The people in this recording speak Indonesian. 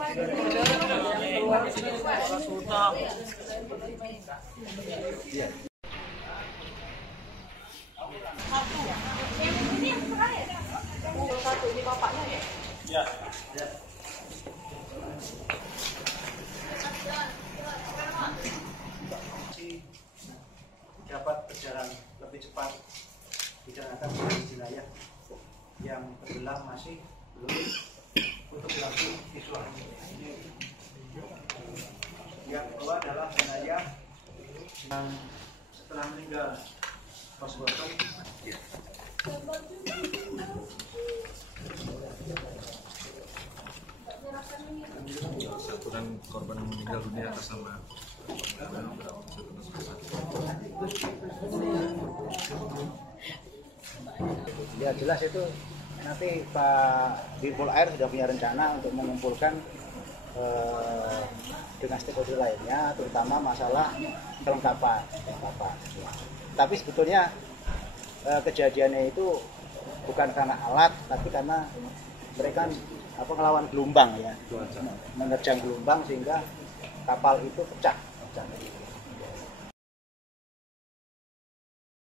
Satu ini bapaknya ya? Ya. Dapat berjalan lebih cepat dikarenakan kondisi wilayah yang tenggelam masih belum untuk pelaku visual. Yang kedua adalah wilayah yang setelah meninggal postmortem. Satuan korban yang meninggal dunia atas nama Ya jelas itu nanti Pak Dirpol Air sudah punya rencana untuk mengumpulkan dengan stakeholder lainnya, terutama masalah kelengkapan. Tapi sebetulnya kejadiannya itu bukan karena alat, tapi karena mereka ngelawan gelombang ya, menerjang gelombang sehingga kapal itu pecah.